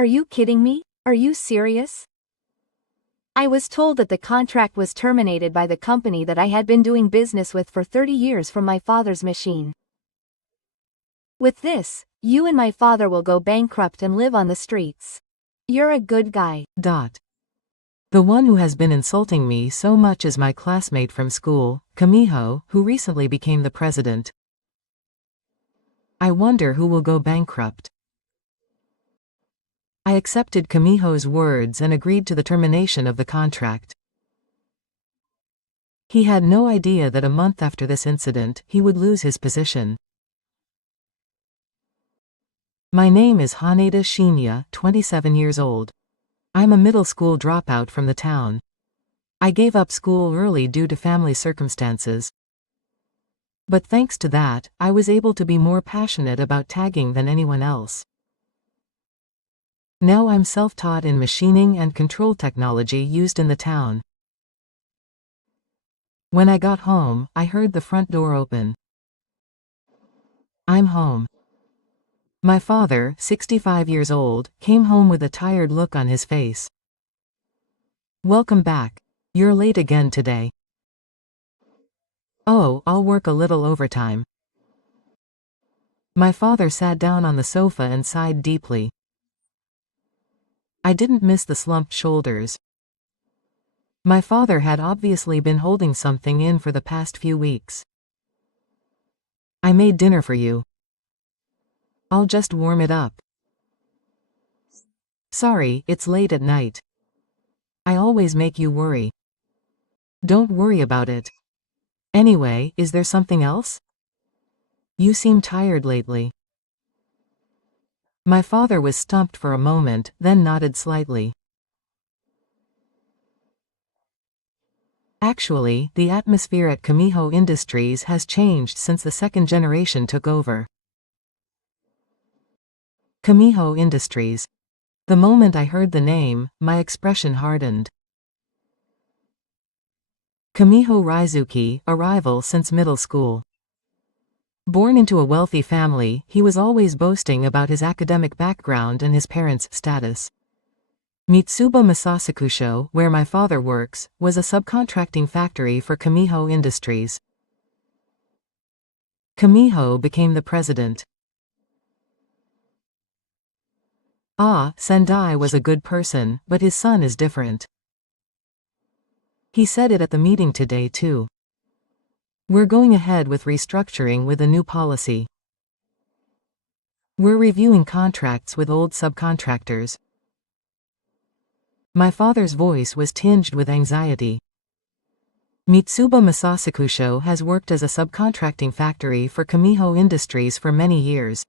Are you kidding me? Are you serious? I was told that the contract was terminated by the company that I had been doing business with for 30 years from my father's machine. With this, you and my father will go bankrupt and live on the streets. You're a good guy. The one who has been insulting me so much is my classmate from school, Kamiho, who recently became the president. I wonder who will go bankrupt. I accepted Kamiho's words and agreed to the termination of the contract. He had no idea that a month after this incident, he would lose his position. My name is Haneda Shinya, 27 years old. I'm a middle school dropout from the town. I gave up school early due to family circumstances. But thanks to that, I was able to be more passionate about tagging than anyone else. Now I'm self-taught in machining and control technology used in the town. When I got home, I heard the front door open. I'm home. My father, 65 years old, came home with a tired look on his face. Welcome back. You're late again today. Oh, I'll work a little overtime. My father sat down on the sofa and sighed deeply. I didn't miss the slumped shoulders. My father had obviously been holding something in for the past few weeks. I made dinner for you. I'll just warm it up. Sorry, it's late at night. I always make you worry. Don't worry about it. Anyway, is there something else? You seem tired lately. My father was stumped for a moment, then nodded slightly. Actually, the atmosphere at Kamiho Industries has changed since the second generation took over. Kamiho Industries. The moment I heard the name, my expression hardened. Kamiho Raizuki, a rival since middle school. Born into a wealthy family, he was always boasting about his academic background and his parents' status. Mitsuba Masasakusho, where my father works, was a subcontracting factory for Kamiho Industries. Kamiho became the president. Sendai was a good person, but his son is different. He said it at the meeting today too. We're going ahead with restructuring with a new policy. We're reviewing contracts with old subcontractors. My father's voice was tinged with anxiety. Mitsuba Masasakusho has worked as a subcontracting factory for Kamiho Industries for many years.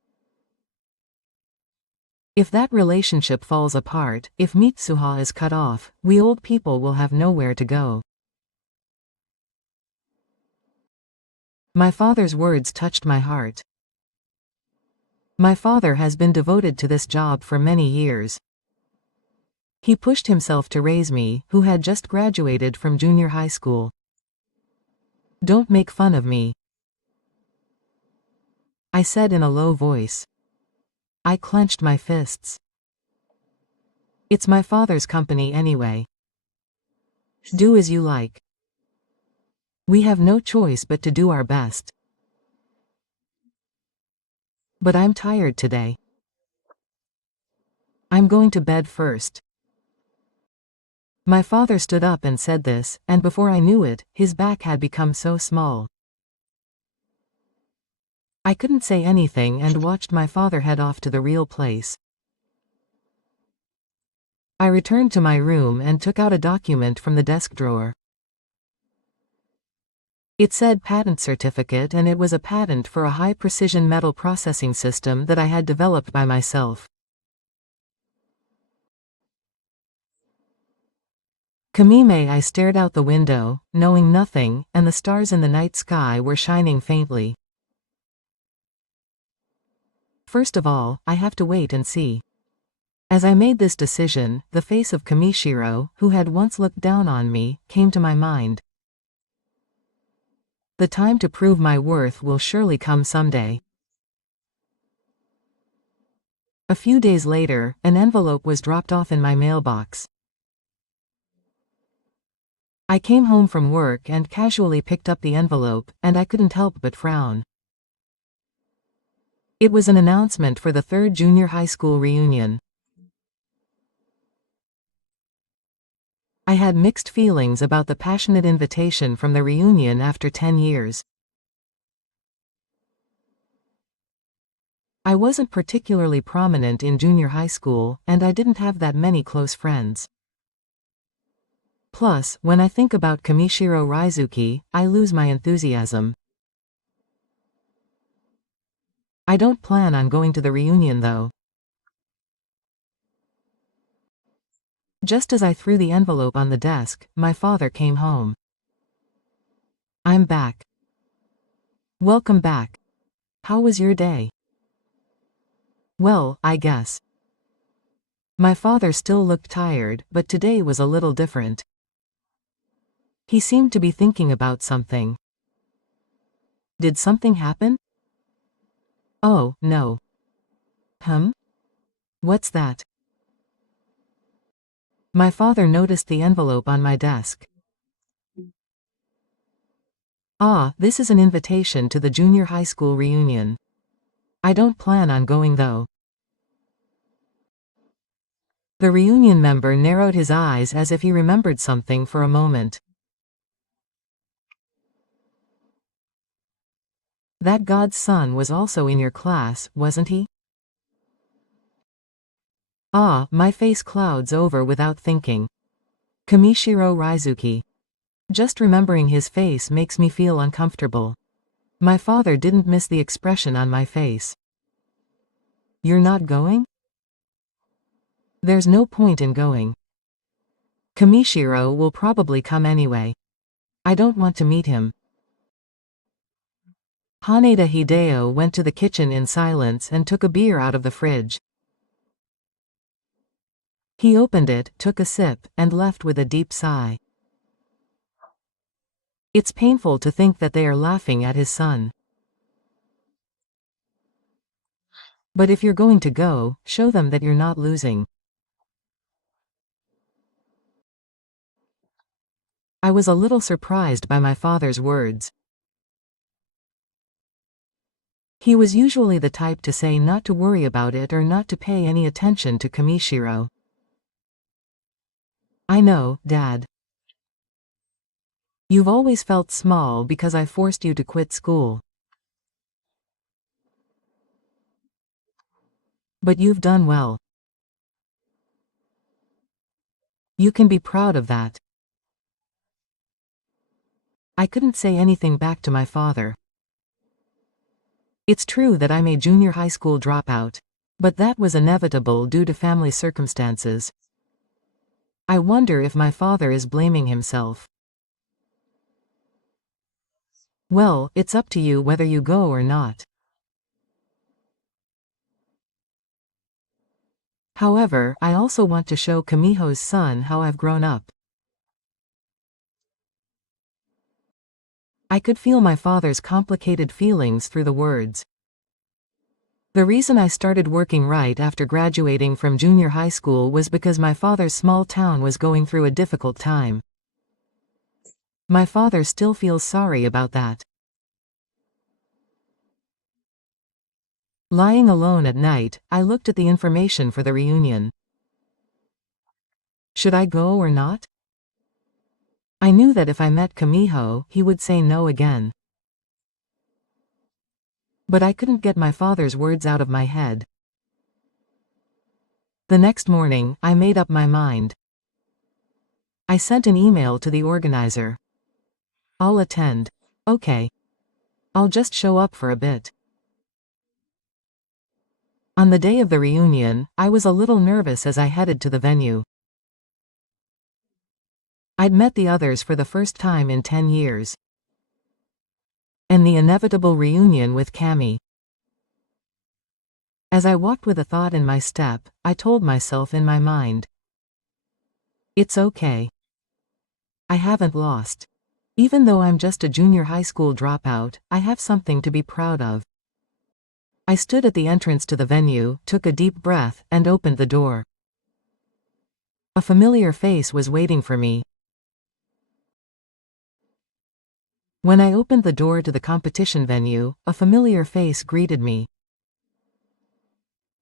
If that relationship falls apart, if Mitsuha is cut off, we old people will have nowhere to go. My father's words touched my heart. My father has been devoted to this job for many years. He pushed himself to raise me, who had just graduated from junior high school. Don't make fun of me, I said in a low voice. I clenched my fists. It's my father's company anyway. Do as you like. We have no choice but to do our best. But I'm tired today. I'm going to bed first. My father stood up and said this, and before I knew it, his back had become so small. I couldn't say anything and watched my father head off to the real place. I returned to my room and took out a document from the desk drawer. It said patent certificate, and it was a patent for a high-precision metal processing system that I had developed by myself. Kamime, I stared out the window, knowing nothing, and the stars in the night sky were shining faintly. First of all, I have to wait and see. As I made this decision, the face of Kamishiro, who had once looked down on me, came to my mind. The time to prove my worth will surely come someday. A few days later, an envelope was dropped off in my mailbox. I came home from work and casually picked up the envelope, and I couldn't help but frown. It was an announcement for the third junior high school reunion. I had mixed feelings about the passionate invitation from the reunion after 10 years. I wasn't particularly prominent in junior high school, and I didn't have that many close friends. Plus, when I think about Kamishiro Raizuki, I lose my enthusiasm. I don't plan on going to the reunion though. Just as I threw the envelope on the desk, my father came home. "I'm back." "Welcome back. How was your day?" "Well, I guess." My father still looked tired, but today was a little different. He seemed to be thinking about something. "Did something happen?" "Oh, no." What's that?" My father noticed the envelope on my desk. "Ah, this is an invitation to the junior high school reunion. I don't plan on going though." The reunion member narrowed his eyes as if he remembered something for a moment. "That God's son was also in your class, wasn't he?" Ah, my face clouds over without thinking. Kamishiro Raizuki. Just remembering his face makes me feel uncomfortable. My father didn't miss the expression on my face. "You're not going?" "There's no point in going. Kamishiro will probably come anyway. I don't want to meet him." Haneda Hideo went to the kitchen in silence and took a beer out of the fridge. He opened it, took a sip, and left with a deep sigh. It's painful to think that they are laughing at his son. But if you're going to go, show them that you're not losing. I was a little surprised by my father's words. He was usually the type to say not to worry about it or not to pay any attention to Kamishiro. "I know, Dad. You've always felt small because I forced you to quit school. But you've done well. You can be proud of that." I couldn't say anything back to my father. It's true that I'm a junior high school dropout, but that was inevitable due to family circumstances. I wonder if my father is blaming himself. Well, it's up to you whether you go or not. However, I also want to show Kamiho's son how I've grown up. I could feel my father's complicated feelings through the words. The reason I started working right after graduating from junior high school was because my father's small town was going through a difficult time. My father still feels sorry about that. Lying alone at night, I looked at the information for the reunion. Should I go or not? I knew that if I met Kamiho, he would say no again. But I couldn't get my father's words out of my head. The next morning, I made up my mind. I sent an email to the organizer. "I'll attend." "Okay. I'll just show up for a bit." On the day of the reunion, I was a little nervous as I headed to the venue. I'd met the others for the first time in 10 years. And the inevitable reunion with Kami. As I walked with a thought in my step, I told myself in my mind. It's okay. I haven't lost. Even though I'm just a junior high school dropout, I have something to be proud of. I stood at the entrance to the venue, took a deep breath, and opened the door. A familiar face was waiting for me. When I opened the door to the competition venue, a familiar face greeted me.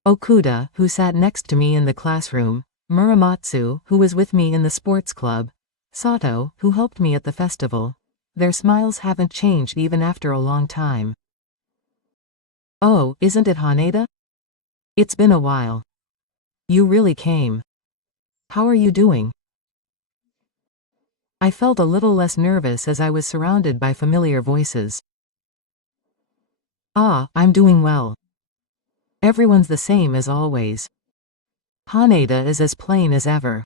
Okuda, who sat next to me in the classroom, Muramatsu, who was with me in the sports club, Sato, who helped me at the festival. Their smiles haven't changed even after a long time. Oh, isn't it Haneda? It's been a while. You really came. How are you doing? I felt a little less nervous as I was surrounded by familiar voices. Ah, I'm doing well. Everyone's the same as always. Haneda is as plain as ever.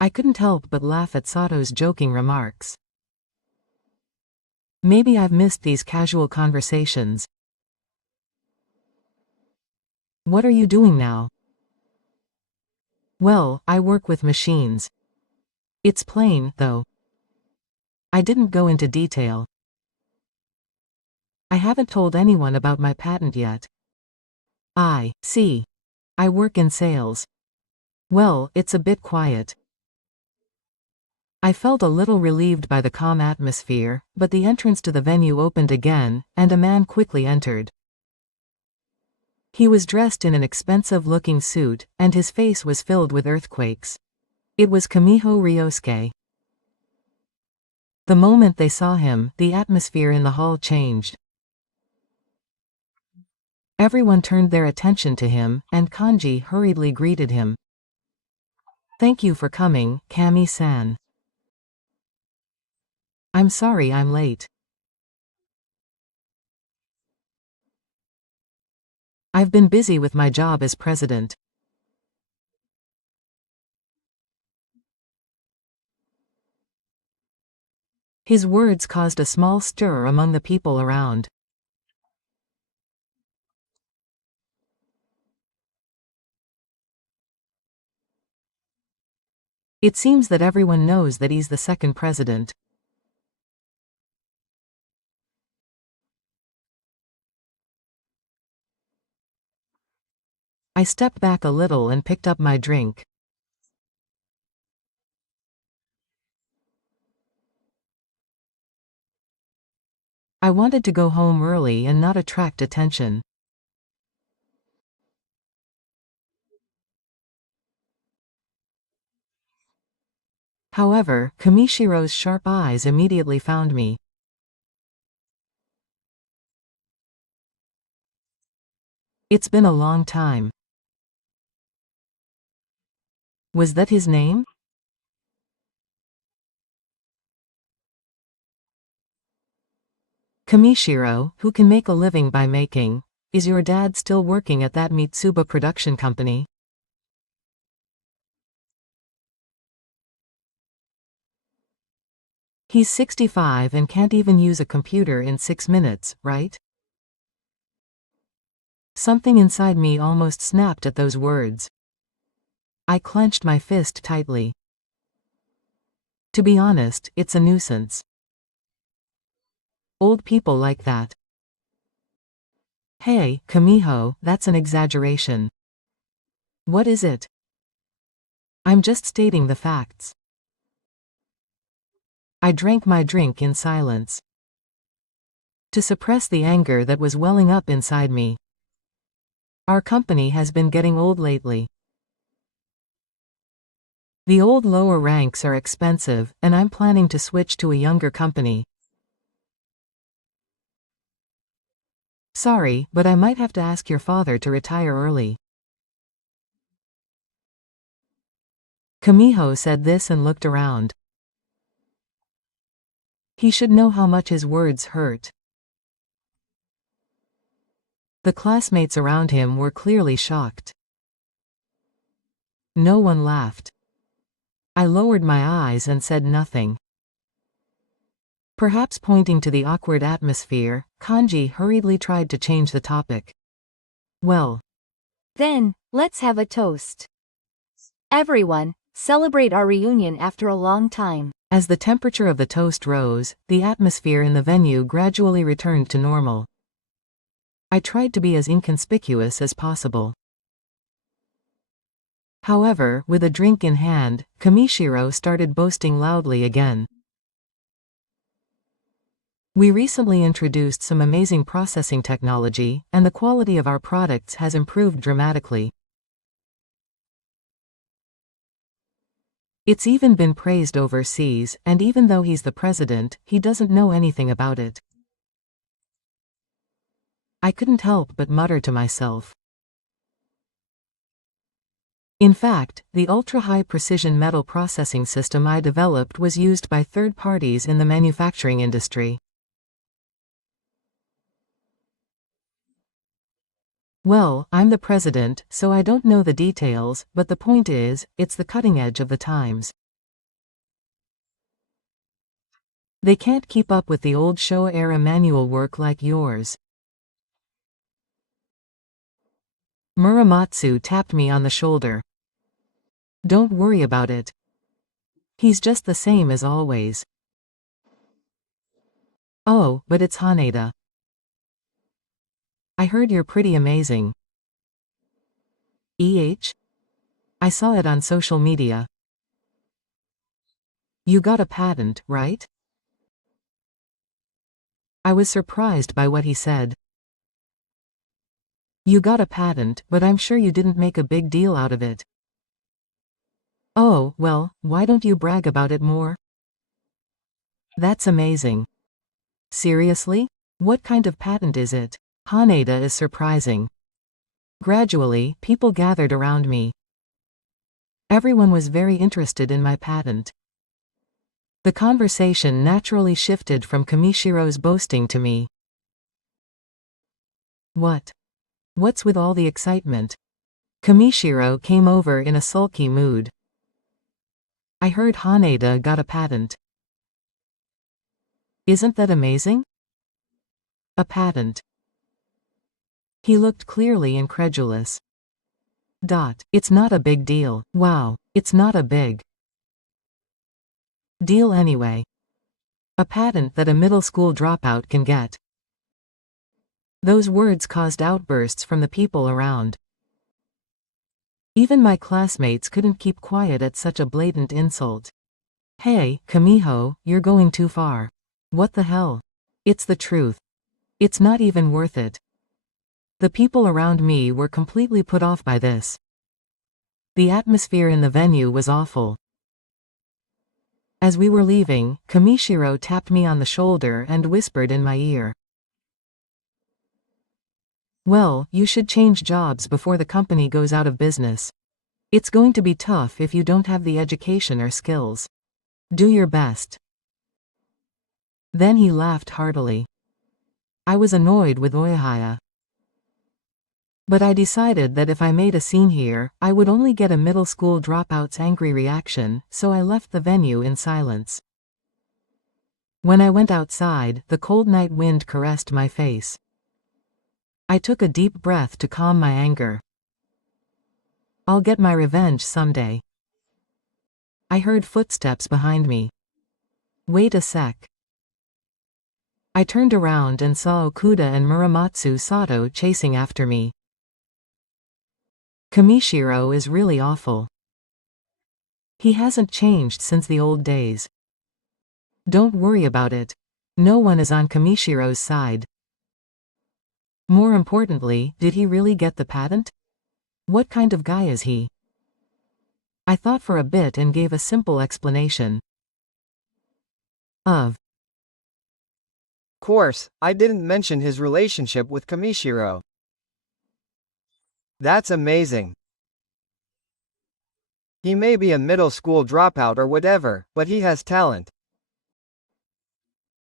I couldn't help but laugh at Sato's joking remarks. Maybe I've missed these casual conversations. What are you doing now? Well, I work with machines. It's plain, though. I didn't go into detail. I haven't told anyone about my patent yet. I see. I work in sales. Well, it's a bit quiet. I felt a little relieved by the calm atmosphere, but the entrance to the venue opened again, and a man quickly entered. He was dressed in an expensive-looking suit, and his face was filled with earthquakes. It was Kamiho Ryosuke. The moment they saw him, the atmosphere in the hall changed. Everyone turned their attention to him, and Kanji hurriedly greeted him. Thank you for coming, Kami-san. I'm sorry I'm late. I've been busy with my job as president. His words caused a small stir among the people around. It seems that everyone knows that he's the second president. I stepped back a little and picked up my drink. I wanted to go home early and not attract attention. However, Kamishiro's sharp eyes immediately found me. It's been a long time. Was that his name? Kamishiro, who can make a living by making. Is your dad still working at that Mitsuba production company? He's 65 and can't even use a computer in 6 minutes, right? Something inside me almost snapped at those words. I clenched my fist tightly. To be honest, it's a nuisance. Old people like that. Hey, Kamiho, that's an exaggeration. What is it? I'm just stating the facts. I drank my drink in silence, to suppress the anger that was welling up inside me. Our company has been getting old lately. The old lower ranks are expensive, and I'm planning to switch to a younger company. Sorry, but I might have to ask your father to retire early. Kamiho said this and looked around. He should know how much his words hurt. The classmates around him were clearly shocked. No one laughed. I lowered my eyes and said nothing. Perhaps pointing to the awkward atmosphere, Kanji hurriedly tried to change the topic. Well, Then, let's have a toast. Everyone, celebrate our reunion after a long time. as the temperature of the toast rose, the atmosphere in the venue gradually returned to normal. I tried to be as inconspicuous as possible. However, with a drink in hand, Kamishiro started boasting loudly again. We recently introduced some amazing processing technology, and the quality of our products has improved dramatically. It's even been praised overseas, and even though he's the president, he doesn't know anything about it. I couldn't help but mutter to myself. In fact, the ultra-high precision metal processing system I developed was used by third parties in the manufacturing industry. Well, I'm the president, so I don't know the details, but the point is, it's the cutting edge of the times. They can't keep up with the old Showa-era manual work like yours. Muramatsu tapped me on the shoulder. Don't worry about it. He's just the same as always. Oh, but it's Haneda. I heard you're pretty amazing. I saw it on social media. You got a patent, right? I was surprised by what he said. You got a patent, but I'm sure you didn't make a big deal out of it. Oh, well, why don't you brag about it more? That's amazing. Seriously? What kind of patent is it? Haneda is surprising. Gradually, people gathered around me. Everyone was very interested in my patent. The conversation naturally shifted from Kamishiro's boasting to me. What's with all the excitement? Kamishiro came over in a sulky mood. I heard Haneda got a patent. Isn't that amazing? A patent. He looked clearly incredulous. It's not a big deal. Wow, it's not a big deal anyway. A patent that a middle school dropout can get. Those words caused outbursts from the people around. Even my classmates couldn't keep quiet at such a blatant insult. Hey, Kamiho, you're going too far. What the hell? It's the truth. It's not even worth it. The people around me were completely put off by this. The atmosphere in the venue was awful. As we were leaving, Kamishiro tapped me on the shoulder and whispered in my ear. Well, you should change jobs before the company goes out of business. It's going to be tough if you don't have the education or skills. Do your best. Then he laughed heartily. I was annoyed with Oyahaya. But I decided that if I made a scene here, I would only get a middle school dropout's angry reaction, so I left the venue in silence. When I went outside, the cold night wind caressed my face. I took a deep breath to calm my anger. I'll get my revenge someday. I heard footsteps behind me. Wait a sec. I turned around and saw Okuda and Muramatsu Sato chasing after me. Kamishiro is really awful. He hasn't changed since the old days. Don't worry about it. No one is on Kamishiro's side. More importantly, did he really get the patent? What kind of guy is he? I thought for a bit and gave a simple explanation. Of course, I didn't mention his relationship with Kamishiro. That's amazing. He may be a middle school dropout or whatever, but he has talent.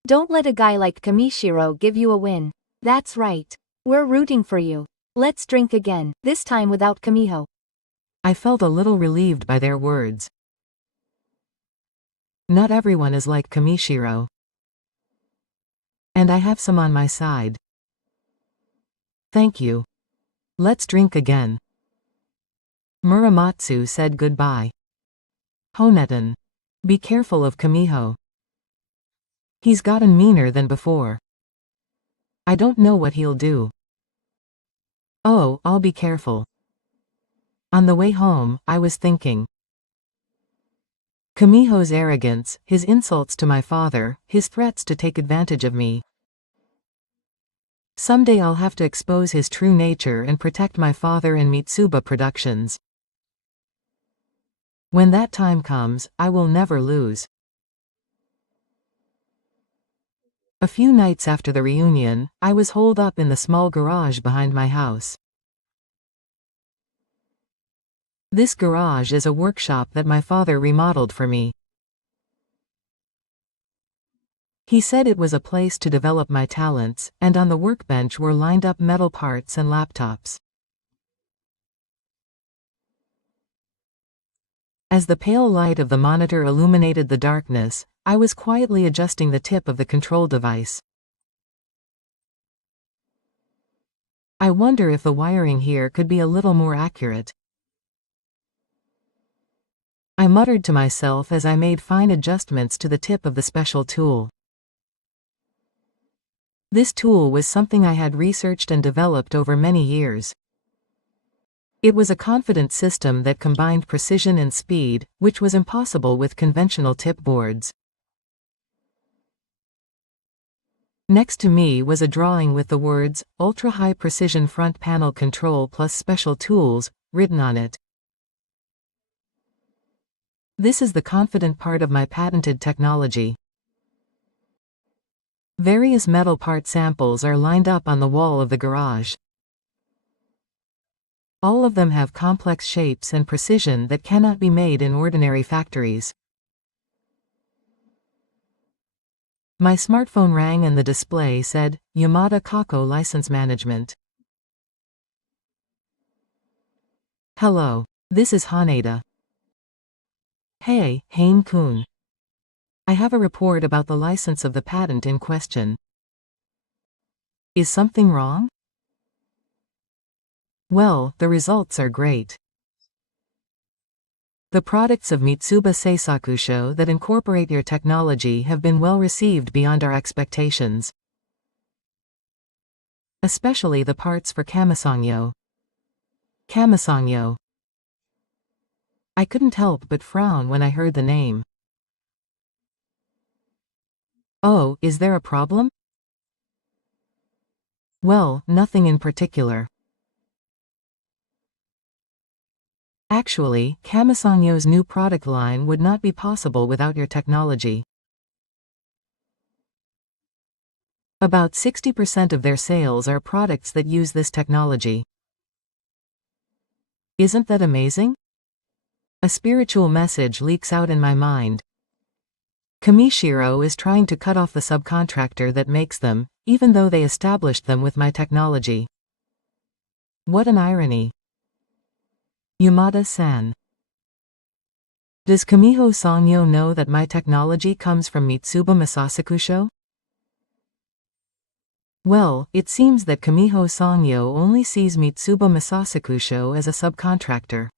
Don't let a guy like Kamishiro give you a win. That's right. We're rooting for you. Let's drink again, this time without Kamiho. I felt a little relieved by their words. Not everyone is like Kamishiro. And I have some on my side. Thank you. Let's drink again. Muramatsu said goodbye. Honetan. Be careful of Kamiho. He's gotten meaner than before. I don't know what he'll do. Oh, I'll be careful. On the way home, I was thinking. Kamiho's arrogance, his insults to my father, his threats to take advantage of me. Someday I'll have to expose his true nature and protect my father and Mitsuba Productions. When that time comes, I will never lose. A few nights after the reunion, I was holed up in the small garage behind my house. This garage is a workshop that my father remodeled for me. He said it was a place to develop my talents, and on the workbench were lined up metal parts and laptops. As the pale light of the monitor illuminated the darkness, I was quietly adjusting the tip of the control device. I wonder if the wiring here could be a little more accurate. I muttered to myself as I made fine adjustments to the tip of the special tool. This tool was something I had researched and developed over many years. It was a confident system that combined precision and speed, which was impossible with conventional tip boards. Next to me was a drawing with the words, Ultra High Precision Front Panel Control plus Special Tools, written on it. This is the confident part of my patented technology. Various metal part samples are lined up on the wall of the garage. All of them have complex shapes and precision that cannot be made in ordinary factories. My smartphone rang and the display said, Yamada Kako License Management. Hello. This is Haneda. Hey, Hain-kun. I have a report about the license of the patent in question. Is something wrong? Well, the results are great. The products of Mitsuba Seisakusho that incorporate your technology have been well received beyond our expectations. Especially the parts for Kamisangyo. Kamisangyo. I couldn't help but frown when I heard the name. Oh, is there a problem? Well, nothing in particular. Actually, Kamisangyo's new product line would not be possible without your technology. About 60% of their sales are products that use this technology. Isn't that amazing? A spiritual message leaks out in my mind. Kamishiro is trying to cut off the subcontractor that makes them, even though they established them with my technology. What an irony. Yamada-san. Does Kamiho Sangyo know that my technology comes from Mitsuba Masasakusho? Well, it seems that Kamiho Sangyo only sees Mitsuba Masasakusho as a subcontractor.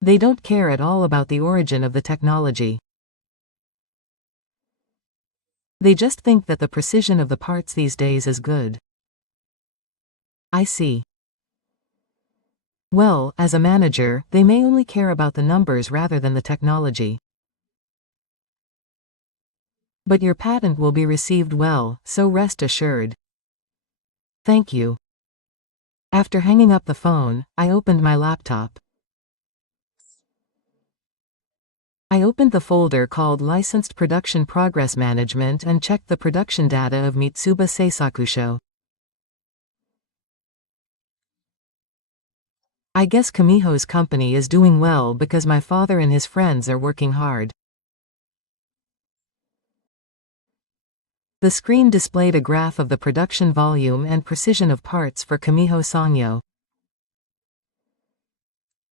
They don't care at all about the origin of the technology. They just think that the precision of the parts these days is good. I see. Well, as a manager, they may only care about the numbers rather than the technology. But your patent will be received well, so rest assured. Thank you. After hanging up the phone, I opened my laptop. I opened the folder called Licensed Production Progress Management and checked the production data of Mitsuba Seisakusho. I guess Kamiho's company is doing well because my father and his friends are working hard. The screen displayed a graph of the production volume and precision of parts for Kamiho Sangyo.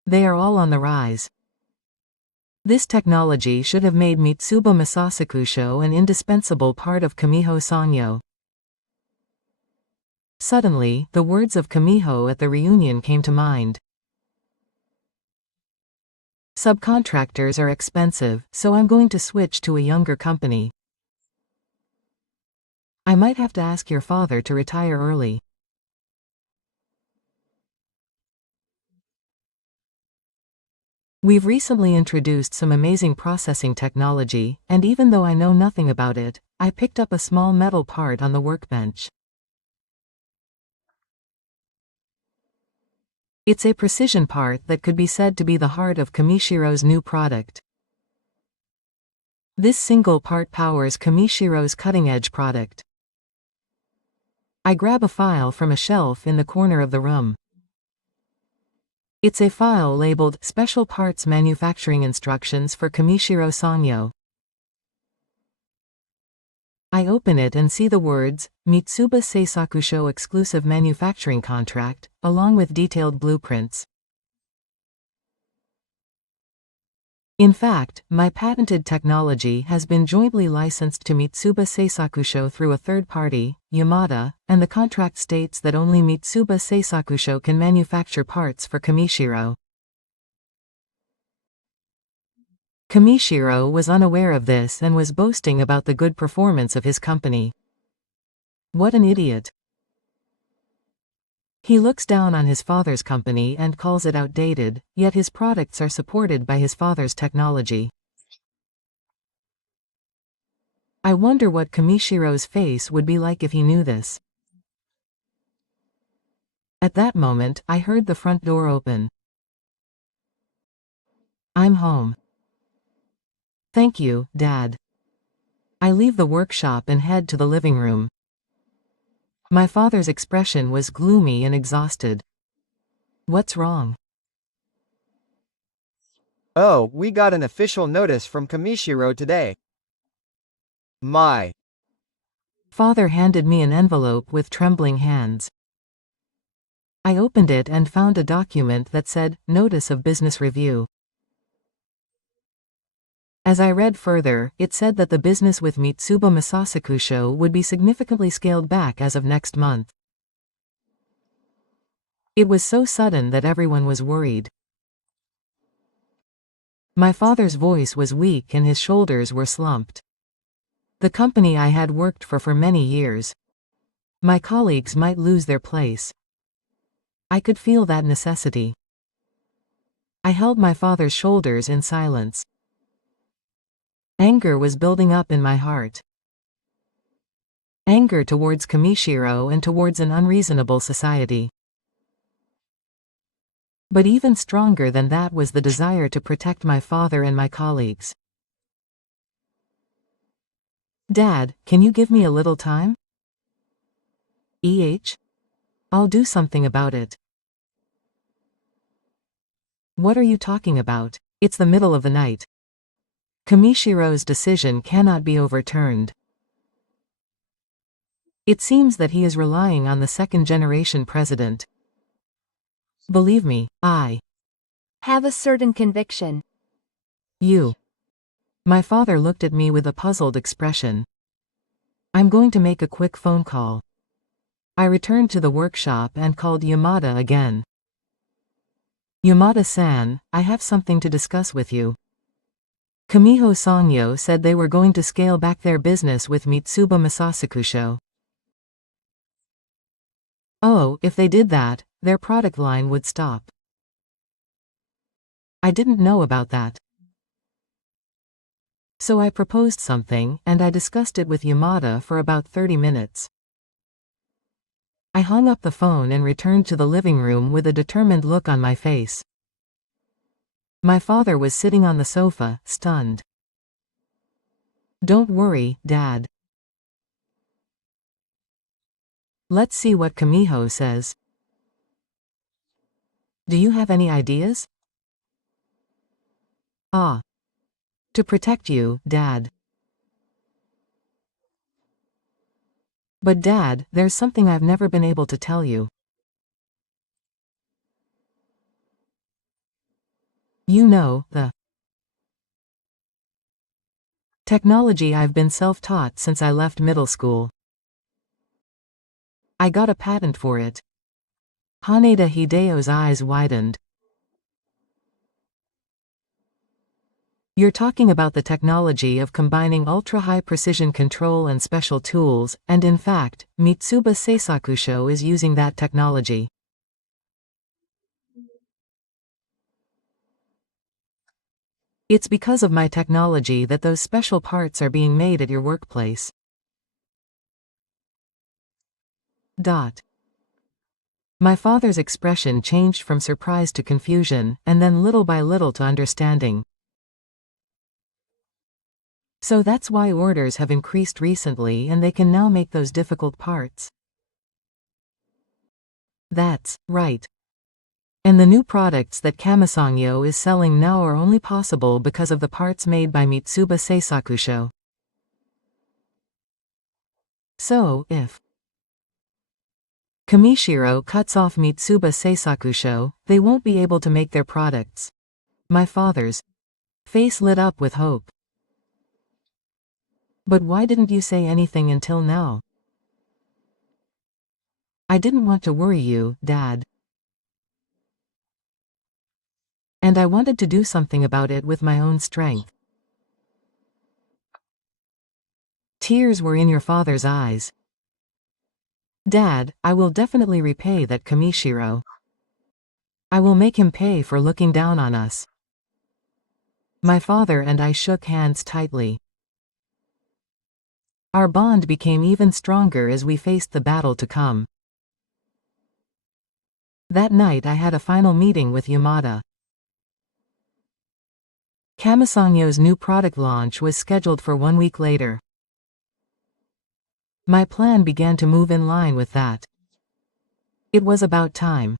They are all on the rise. This technology should have made Mitsuba Masasakusho an indispensable part of Kamiho Sangyo. Suddenly, the words of Kamiho at the reunion came to mind. Subcontractors are expensive, so I'm going to switch to a younger company. I might have to ask your father to retire early. We've recently introduced some amazing processing technology, and even though I know nothing about it, I picked up a small metal part on the workbench. It's a precision part that could be said to be the heart of Kamishiro's new product. This single part powers Kamishiro's cutting-edge product. I grab a file from a shelf in the corner of the room. It's a file labeled Special Parts Manufacturing Instructions for Kamishiro Sanyo. I open it and see the words, Mitsuba Seisakusho Exclusive Manufacturing Contract, along with detailed blueprints. In fact, my patented technology has been jointly licensed to Mitsuba Seisakusho through a third party, Yamada, and the contract states that only Mitsuba Seisakusho can manufacture parts for Kamishiro. Kamishiro was unaware of this and was boasting about the good performance of his company. What an idiot. He looks down on his father's company and calls it outdated, yet his products are supported by his father's technology. I wonder what Kamishiro's face would be like if he knew this. At that moment, I heard the front door open. I'm home. Thank you, Dad. I leave the workshop and head to the living room. My father's expression was gloomy and exhausted. What's wrong? Oh, we got an official notice from Kamishiro today. My Father handed me an envelope with trembling hands. I opened it and found a document that said, Notice of Business Review. As I read further, it said that the business with Mitsuba Masasakusho would be significantly scaled back as of next month. It was so sudden that everyone was worried. My father's voice was weak and his shoulders were slumped. The company I had worked for many years. My colleagues might lose their place. I could feel that necessity. I held my father's shoulders in silence. Anger was building up in my heart. Anger towards Kamishiro and towards an unreasonable society. But even stronger than that was the desire to protect my father and my colleagues. Dad, can you give me a little time? I'll do something about it. What are you talking about? It's the middle of the night. Kamishiro's decision cannot be overturned. It seems that he is relying on the second-generation president. Believe me, I Have a certain conviction. You. My father looked at me with a puzzled expression. I'm going to make a quick phone call. I returned to the workshop and called Yamada again. Yamada-san, I have something to discuss with you. Kamiho Sanyo said they were going to scale back their business with Mitsuba Masasakusho. Oh, if they did that, their product line would stop. I didn't know about that. So I proposed something, and I discussed it with Yamada for about 30 minutes. I hung up the phone and returned to the living room with a determined look on my face. My father was sitting on the sofa, stunned. Don't worry, Dad. Let's see what Kamiho says. Do you have any ideas? To protect you, Dad. But Dad, there's something I've never been able to tell you. You know, the technology I've been self-taught since I left middle school. I got a patent for it. Haneda Hideo's eyes widened. You're talking about the technology of combining ultra-high precision control and special tools, and in fact, Mitsuba Seisakusho is using that technology. It's because of my technology that those special parts are being made at your workplace. My father's expression changed from surprise to confusion, and then little by little to understanding. So that's why orders have increased recently and they can now make those difficult parts. That's right. And the new products that Kamasangyo is selling now are only possible because of the parts made by Mitsuba Seisakusho. So, if Kamishiro cuts off Mitsuba Seisakusho, they won't be able to make their products. My father's face lit up with hope. But why didn't you say anything until now? I didn't want to worry you, Dad. And I wanted to do something about it with my own strength. Tears were in your father's eyes. Dad, I will definitely repay that Kamishiro. I will make him pay for looking down on us. My father and I shook hands tightly. Our bond became even stronger as we faced the battle to come. That night I had a final meeting with Yamada. Kamasangyo's new product launch was scheduled for 1 week later. My plan began to move in line with that. It was about time.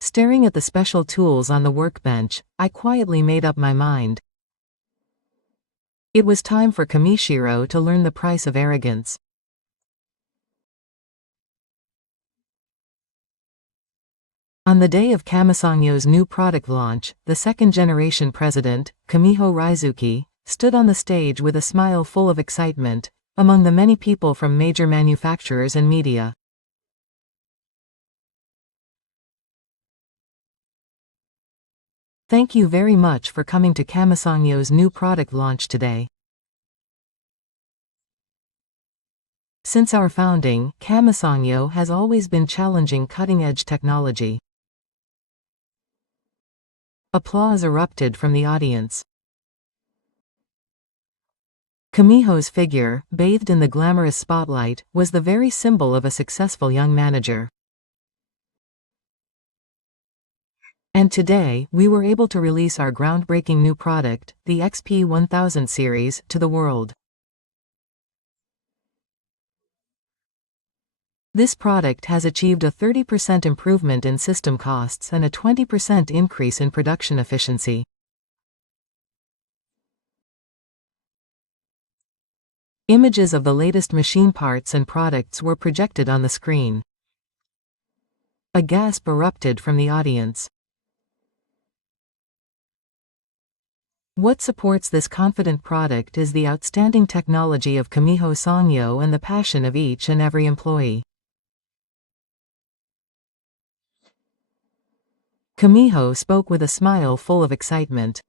Staring at the special tools on the workbench, I quietly made up my mind. It was time for Kamishiro to learn the price of arrogance. On the day of Kamasangyo's new product launch, the second-generation president, Kamiho Raizuki, stood on the stage with a smile full of excitement, among the many people from major manufacturers and media. Thank you very much for coming to Kamasangyo's new product launch today. Since our founding, Kamasangyo has always been challenging cutting-edge technology. Applause erupted from the audience. Kamiho's figure, bathed in the glamorous spotlight, was the very symbol of a successful young manager. And today, we were able to release our groundbreaking new product, the XP1000 series, to the world. This product has achieved a 30% improvement in system costs and a 20% increase in production efficiency. Images of the latest machine parts and products were projected on the screen. A gasp erupted from the audience. What supports this confident product is the outstanding technology of Kamiho Sangyo and the passion of each and every employee. Kamiho spoke with a smile full of excitement.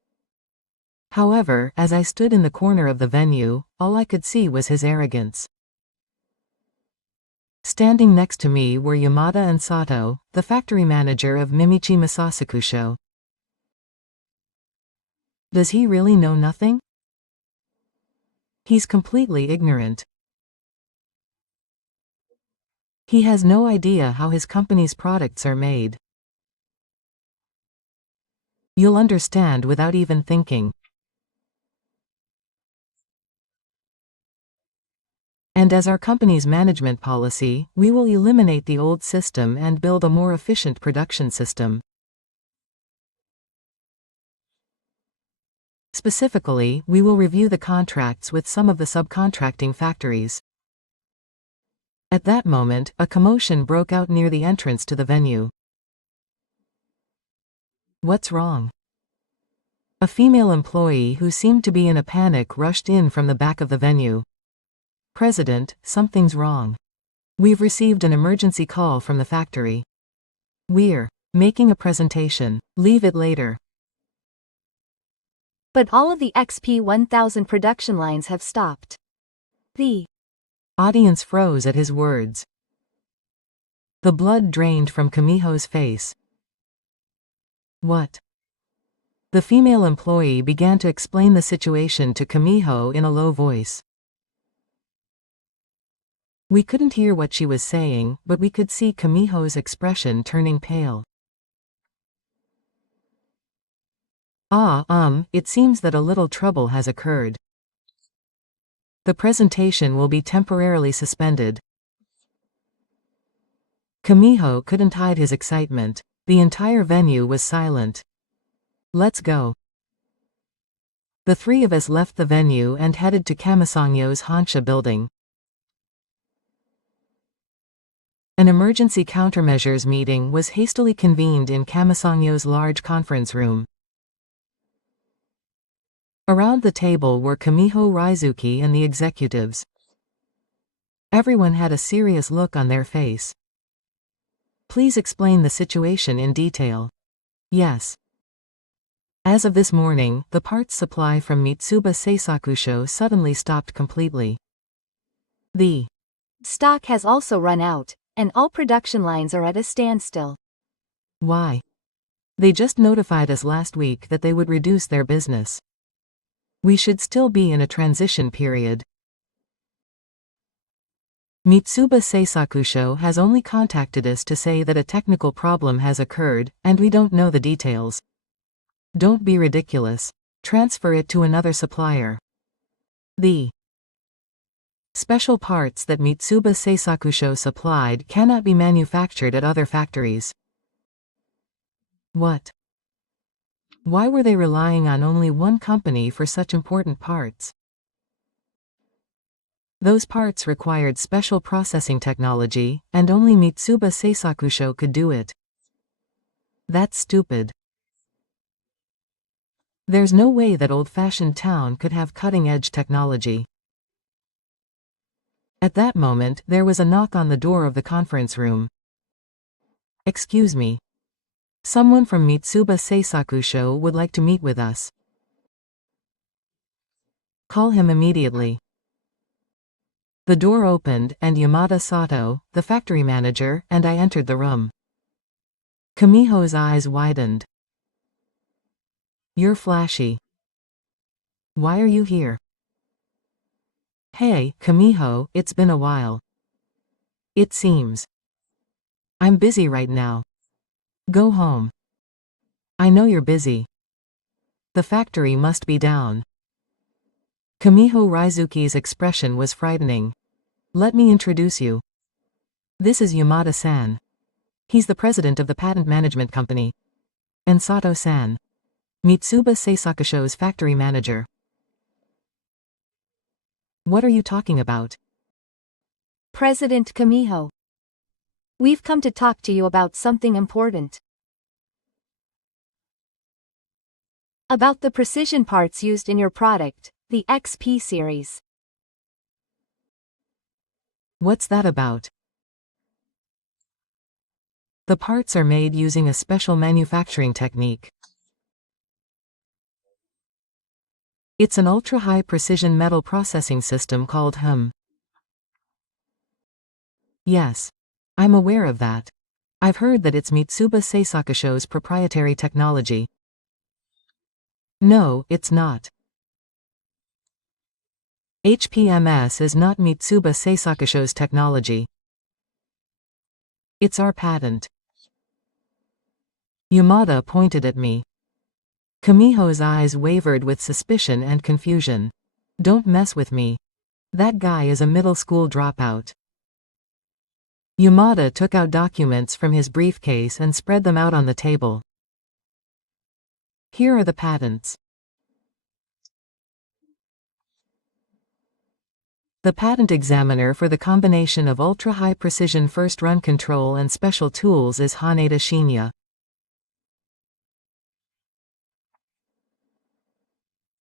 However, as I stood in the corner of the venue, all I could see was his arrogance. Standing next to me were Yamada and Sato, the factory manager of Mimichi Masasakusho. Does he really know nothing? He's completely ignorant. He has no idea how his company's products are made. You'll understand without even thinking. And as our company's management policy, we will eliminate the old system and build a more efficient production system. Specifically, we will review the contracts with some of the subcontracting factories. At that moment, a commotion broke out near the entrance to the venue. What's wrong? A female employee who seemed to be in a panic rushed in from the back of the venue. President, something's wrong. We've received an emergency call from the factory. We're making a presentation. Leave it later. But all of the XP1000 production lines have stopped. The audience froze at his words. The blood drained from Kamiho's face. What? The female employee began to explain the situation to Kamiho in a low voice. We couldn't hear what she was saying, but we could see Kamiho's expression turning pale. It seems that a little trouble has occurred. The presentation will be temporarily suspended. Kamiho couldn't hide his excitement. The entire venue was silent. Let's go. The three of us left the venue and headed to Kamisangyo's Hansha building. An emergency countermeasures meeting was hastily convened in Kamisangyo's large conference room. Around the table were Kamiho Raizuki and the executives. Everyone had a serious look on their face. Please explain the situation in detail. Yes. As of this morning, the parts supply from Mitsuba Seisakusho suddenly stopped completely. The stock has also run out, and all production lines are at a standstill. Why? They just notified us last week that they would reduce their business. We should still be in a transition period. Mitsuba Seisakusho has only contacted us to say that a technical problem has occurred, and we don't know the details. Don't be ridiculous. Transfer it to another supplier. The special parts that Mitsuba Seisakusho supplied cannot be manufactured at other factories. What? Why were they relying on only one company for such important parts? Those parts required special processing technology, and only Mitsuba Seisakusho could do it. That's stupid. There's no way that old-fashioned town could have cutting-edge technology. At that moment, there was a knock on the door of the conference room. Excuse me. Someone from Mitsuba Seisakusho would like to meet with us. Call him immediately. The door opened, and Yamada Sato, the factory manager, and I entered the room. Kamiho's eyes widened. You're flashy. Why are you here? Hey, Kamiho, it's been a while. It seems. I'm busy right now. Go home. I know you're busy. The factory must be down. Kamiho Raizuki's expression was frightening. Let me introduce you. This is Yamada-san. He's the president of the patent management company. And Sato-san. Mitsuba Seisakusho's factory manager. What are you talking about? President Kamiho. We've come to talk to you about something important. About the precision parts used in your product, the XP series. What's that about? The parts are made using a special manufacturing technique. It's an ultra-high precision metal processing system called HM. Yes. I'm aware of that. I've heard that it's Mitsuba Seisakusho's proprietary technology. No, it's not. HPMS is not Mitsuba Seisakusho's technology. It's our patent. Yamada pointed at me. Kamiho's eyes wavered with suspicion and confusion. Don't mess with me. That guy is a middle school dropout. Yamada took out documents from his briefcase and spread them out on the table. Here are the patents. The patent examiner for the combination of ultra-high precision first-run control and special tools is Haneda Shinya.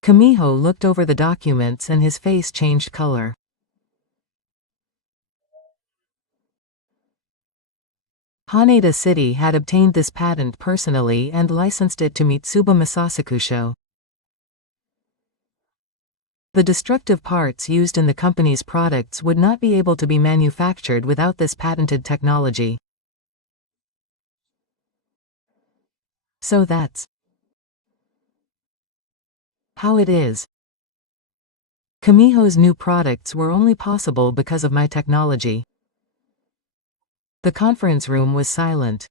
Kamiho looked over the documents and his face changed color. Haneda City had obtained this patent personally and licensed it to Mitsuba Masasakusho. The destructive parts used in the company's products would not be able to be manufactured without this patented technology. So that's How it is. Kamiho's new products were only possible because of my technology. The conference room was silent.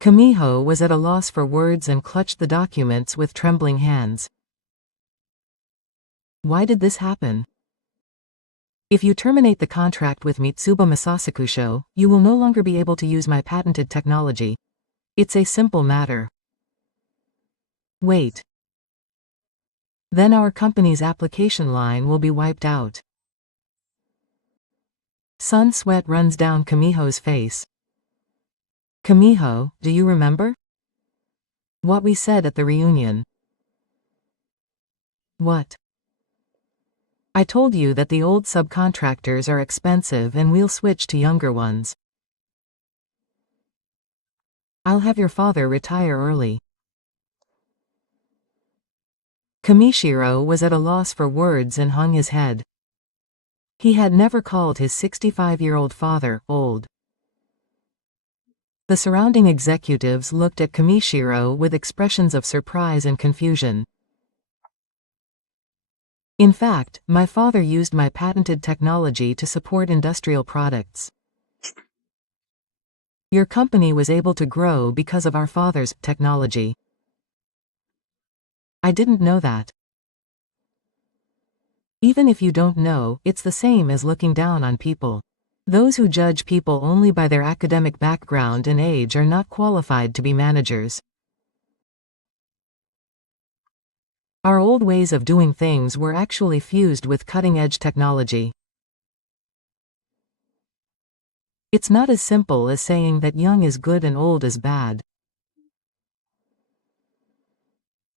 Kamiho was at a loss for words and clutched the documents with trembling hands. Why did this happen? If you terminate the contract with Mitsuba Masasakusho, you will no longer be able to use my patented technology. It's a simple matter. Wait. Then our company's application line will be wiped out. Sun sweat runs down Kamiho's face. Kamiho, do you remember? What we said at the reunion. What? I told you that the old subcontractors are expensive and we'll switch to younger ones. I'll have your father retire early. Kamishiro was at a loss for words and hung his head. He had never called his 65-year-old father old. The surrounding executives looked at Kamishiro with expressions of surprise and confusion. In fact, my father used my patented technology to support industrial products. Your company was able to grow because of our father's technology. I didn't know that. Even if you don't know, it's the same as looking down on people. Those who judge people only by their academic background and age are not qualified to be managers. Our old ways of doing things were actually fused with cutting-edge technology. It's not as simple as saying that young is good and old is bad.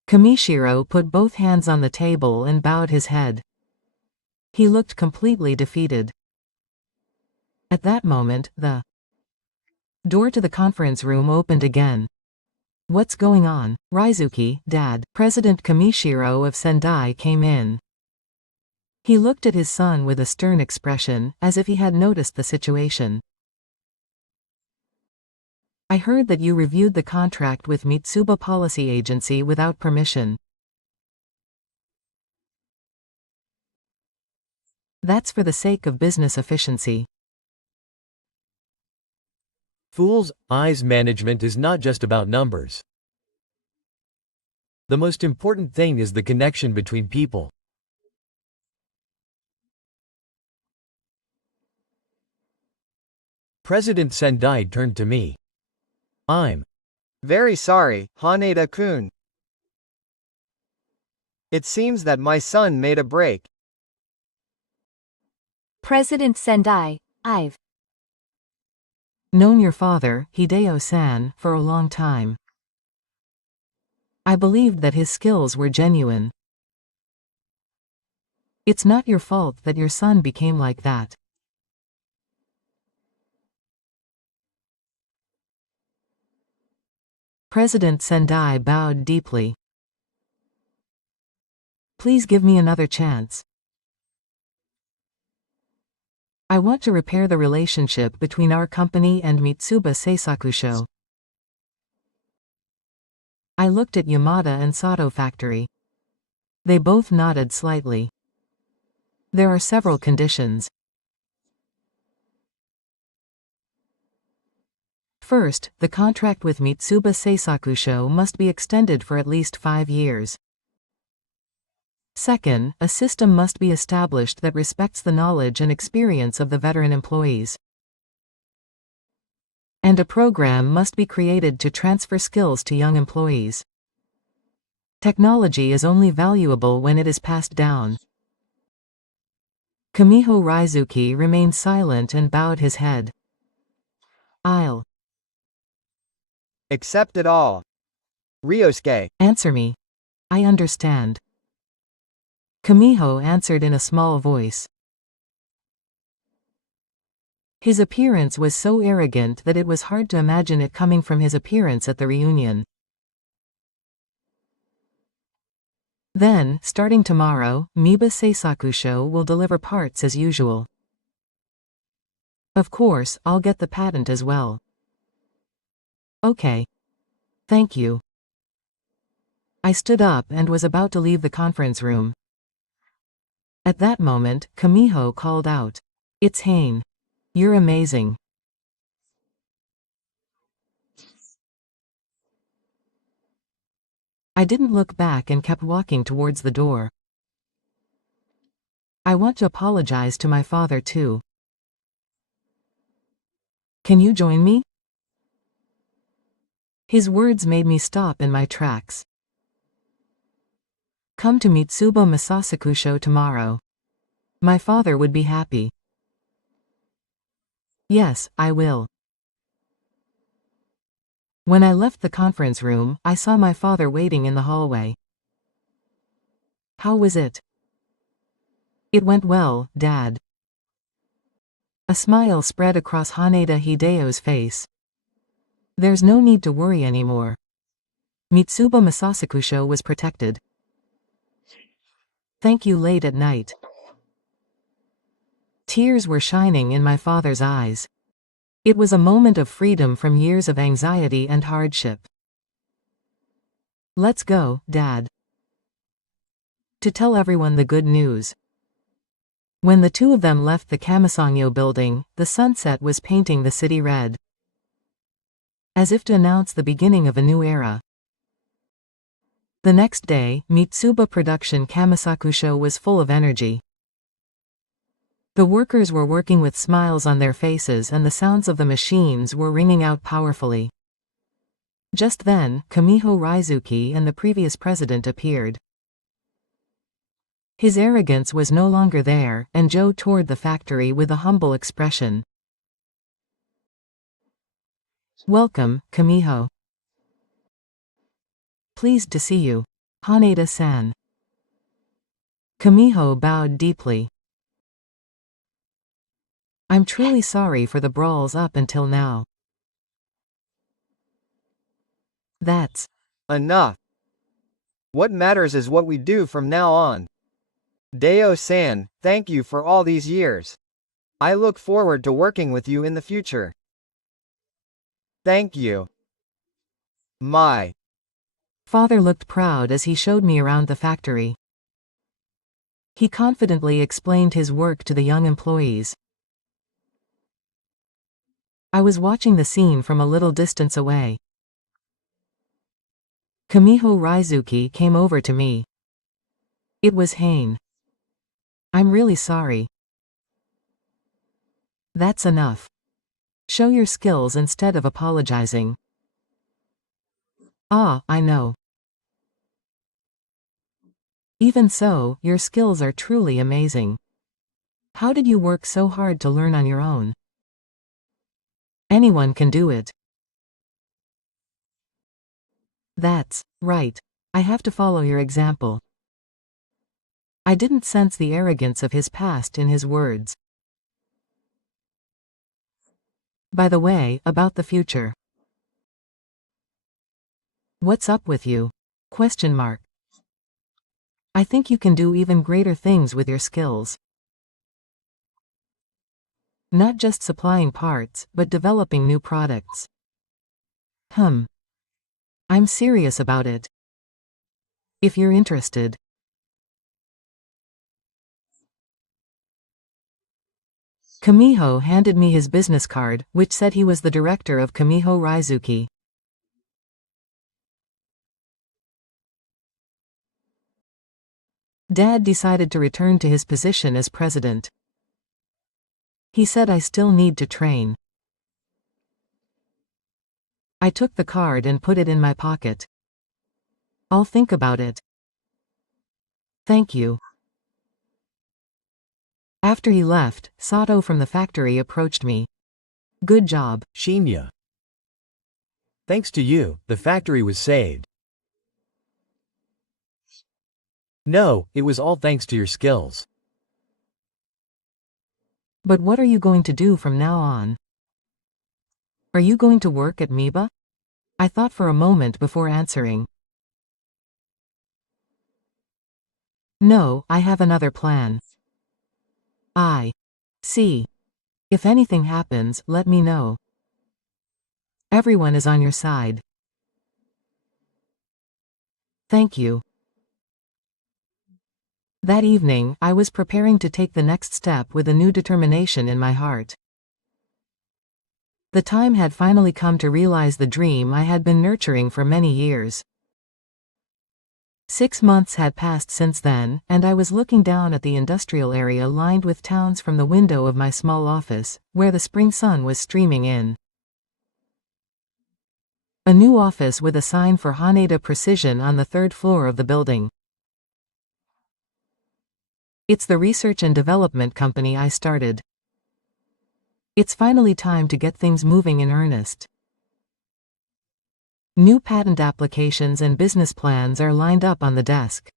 Kamishiro put both hands on the table and bowed his head. He looked completely defeated. At that moment, the door to the conference room opened again. What's going on? Raizuki, Dad, President Kamishiro of Sendai came in. He looked at his son with a stern expression, as if he had noticed the situation. I heard that you reviewed the contract with Mitsuba Policy Agency without permission. That's for the sake of business efficiency. Fool's eyes management is not just about numbers. The most important thing is the connection between people. President Sendai turned to me. I'm very sorry, Haneda-kun. It seems that my son made a break. President Sendai, I've known your father, Hideo-san, for a long time. I believed that his skills were genuine. It's not your fault that your son became like that. President Sendai bowed deeply. Please give me another chance. I want to repair the relationship between our company and Mitsuba Seisakusho. I looked at Yamada and Sato Factory. They both nodded slightly. There are several conditions. First, the contract with Mitsuba Seisakusho must be extended for at least 5 years. Second, a system must be established that respects the knowledge and experience of the veteran employees. And a program must be created to transfer skills to young employees. Technology is only valuable when it is passed down. Kamiho Raizuki remained silent and bowed his head. I'll accept it all. Ryosuke, answer me. I understand. Kamiho answered in a small voice. His appearance was so arrogant that it was hard to imagine it coming from his appearance at the reunion. Then, starting tomorrow, Miba Seisakusho will deliver parts as usual. Of course, I'll get the patent as well. Okay. Thank you. I I stood up and was about to leave the conference room. At that moment, Kamiho called out, "It's Hane. You're amazing." I didn't look back and kept walking towards the door. I want to apologize to my father too. Can you join me? His words made me stop in my tracks. Come to Mitsuba Masasakusho tomorrow. My father would be happy. Yes, I will. When I left the conference room, I saw my father waiting in the hallway. How was it? It went well, Dad. A smile spread across Haneda Hideo's face. There's no need to worry anymore. Mitsuba Masasakusho was protected. Thank you. Late at night. Tears were shining in my father's eyes. It was a moment of freedom from years of anxiety and hardship. Let's go, Dad. To tell everyone the good news. When the two of them left the Kamisangyo building, the sunset was painting the city red. As if to announce the beginning of a new era. The next day, Mitsuba Production Kamisakusho was full of energy. The workers were working with smiles on their faces and the sounds of the machines were ringing out powerfully. Just then, Kamiho Raizuki and the previous president appeared. His arrogance was no longer there, and Joe toured the factory with a humble expression. Welcome, Kamiho. Pleased to see you, Haneda-san. Kamiho bowed deeply. I'm truly sorry for the brawls up until now. That's enough. What matters is what we do from now on. Deo-san, thank you for all these years. I look forward to working with you in the future. Thank you. My father looked proud as he showed me around the factory. He confidently explained his work to the young employees. I was watching the scene from a little distance away. Kamiho Raizuki came over to me. It was Hane. I'm really sorry. That's enough. Show your skills instead of apologizing. Ah, I know. Even so, your skills are truly amazing. How did you work so hard to learn on your own? Anyone can do it. That's right. I have to follow your example. I didn't sense the arrogance of his past in his words. By the way, about the future. What's up with you? Question mark. I think you can do even greater things with your skills. Not just supplying parts, but developing new products. I'm serious about it. If you're interested. Kamiho handed me his business card, which said he was the director of Kamiho Raizuki. Dad decided to return to his position as president. He said I still need to train. I took the card and put it in my pocket. I'll think about it. Thank you. After he left, Sato from the factory approached me. Good job, Shinya. Thanks to you, the factory was saved. No, it was all thanks to your skills. But what are you going to do from now on? Are you going to work at Miba? I thought for a moment before answering. No, I have another plan. I see. If anything happens, let me know. Everyone is on your side. Thank you. That evening, I was preparing to take the next step with a new determination in my heart. The time had finally come to realize the dream I had been nurturing for many years. 6 months had passed since then, and I was looking down at the industrial area lined with towns from the window of my small office, where the spring sun was streaming in. A new office with a sign for Haneda Precision on the 3rd floor of the building. It's the research and development company I started. It's finally time to get things moving in earnest. New patent applications and business plans are lined up on the desk.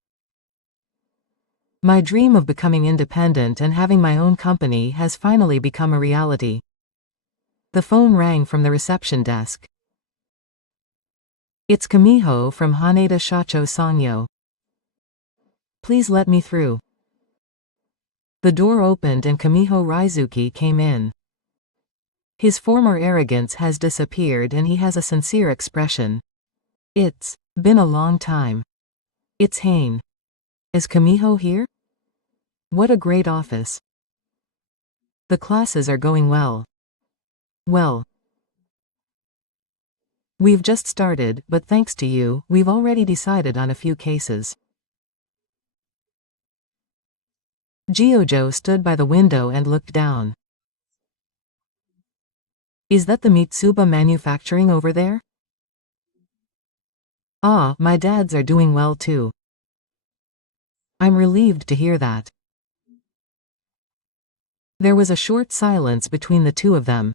My dream of becoming independent and having my own company has finally become a reality. The phone rang from the reception desk. It's Kamiho from Haneda Shacho Sangyo. Please let me through. The door opened and Kamiho Raizuki came in. His former arrogance has disappeared and he has a sincere expression. It's been a long time. It's Hane. Is Kamiho here? What a great office. The classes are going well. Well. We've just started, but thanks to you, we've already decided on a few cases. Giojo stood by the window and looked down. Is that the Mitsuba manufacturing over there? Ah, my dads are doing well too. I'm relieved to hear that. There was a short silence between the two of them.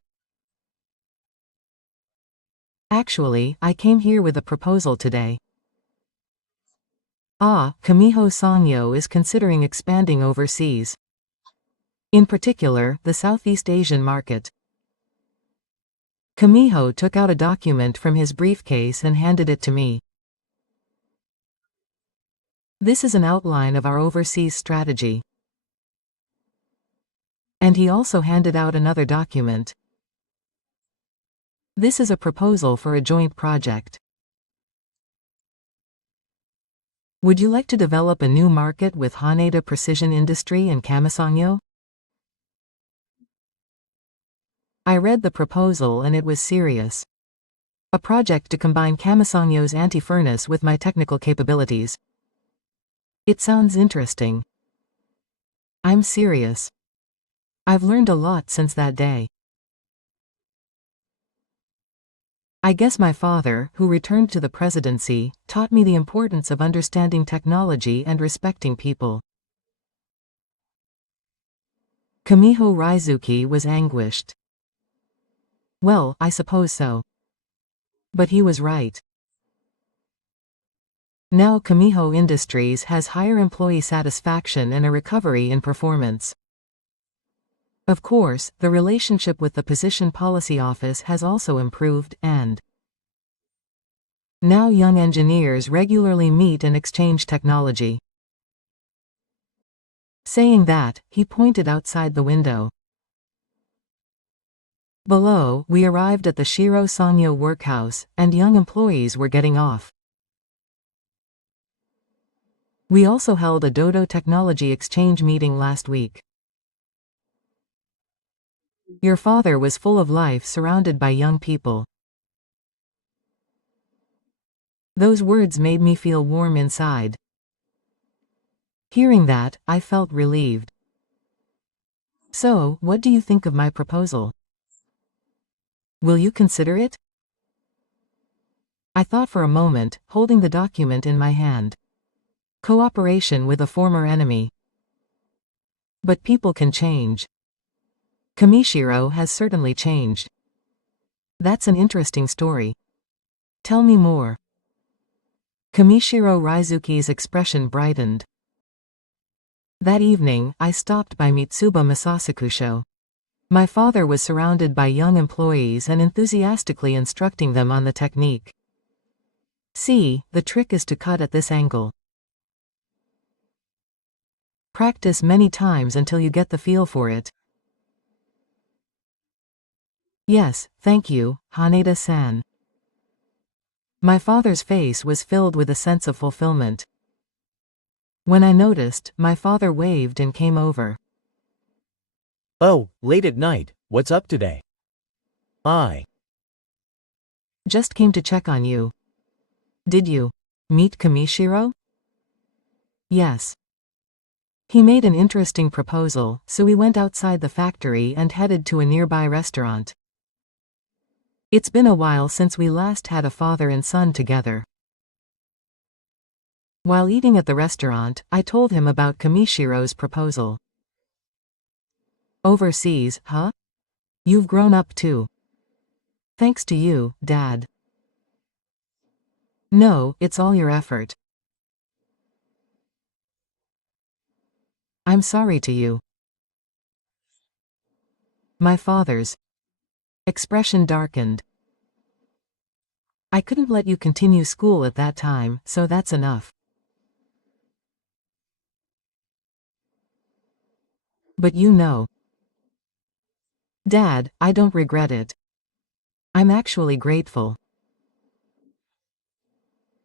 Actually, I came here with a proposal today. Ah, Kamiho Sangyo is considering expanding overseas. In particular, the Southeast Asian market. Kamiho took out a document from his briefcase and handed it to me. This is an outline of our overseas strategy. And he also handed out another document. This is a proposal for a joint project. Would you like to develop a new market with Haneda Precision Industry and Kamasangyo? I read the proposal and it was serious. A project to combine Kamasangyo's anti-furnace with my technical capabilities. It sounds interesting. I'm serious. I've learned a lot since that day. I guess my father, who returned to the presidency, taught me the importance of understanding technology and respecting people. Kamiho Raizuki was anguished. Well, I suppose so. But he was right. Now Kamiho Industries has higher employee satisfaction and a recovery in performance. Of course, the relationship with the Position Policy Office has also improved, and now young engineers regularly meet and exchange technology. Saying that, he pointed outside the window. Below, we arrived at the Shiro Sangyo workhouse, and young employees were getting off. We also held a Dodo Technology Exchange meeting last week. Your father was full of life surrounded by young people. Those words made me feel warm inside. Hearing that, I felt relieved. So, what do you think of my proposal? Will you consider it? I thought for a moment, holding the document in my hand. Cooperation with a former enemy. But people can change. Kamishiro has certainly changed. That's an interesting story. Tell me more. Kamishiro Raizuki's expression brightened. That evening, I stopped by Mitsuba Masasakusho. My father was surrounded by young employees and enthusiastically instructing them on the technique. See, the trick is to cut at this angle. Practice many times until you get the feel for it. Yes, thank you, Haneda-san. My father's face was filled with a sense of fulfillment. When I noticed, my father waved and came over. Oh, late at night, what's up today? I Just came to check on you. Did you meet Kamishiro? Yes. He made an interesting proposal, so we went outside the factory and headed to a nearby restaurant. It's been a while since we last had a father and son together. While eating at the restaurant, I told him about Kamishiro's proposal. Overseas, huh? You've grown up too. Thanks to you, Dad. No, it's all your effort. I'm sorry to you. My father's expression darkened. I couldn't let you continue school at that time, so that's enough. But you know. Dad, I don't regret it. I'm actually grateful.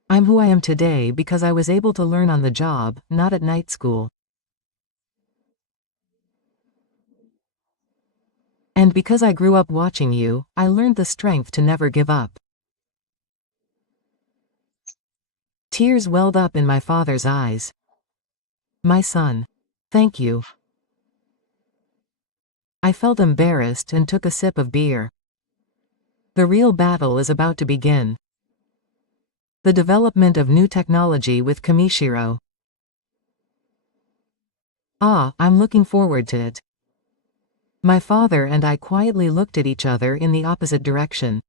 I'm who I am today because I was able to learn on the job, not at night school. And because I grew up watching you, I learned the strength to never give up. Tears welled up in my father's eyes. My son. Thank you. I felt embarrassed and took a sip of beer. The real battle is about to begin. The development of new technology with Kamishiro. I'm looking forward to it. My father and I quietly looked at each other in the opposite direction.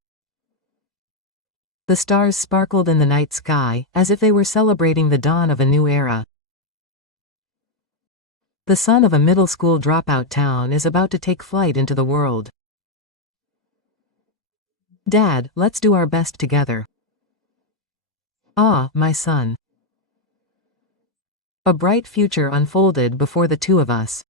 The stars sparkled in the night sky, as if they were celebrating the dawn of a new era. The son of a middle school dropout town is about to take flight into the world. Dad, let's do our best together. My son. A bright future unfolded before the two of us.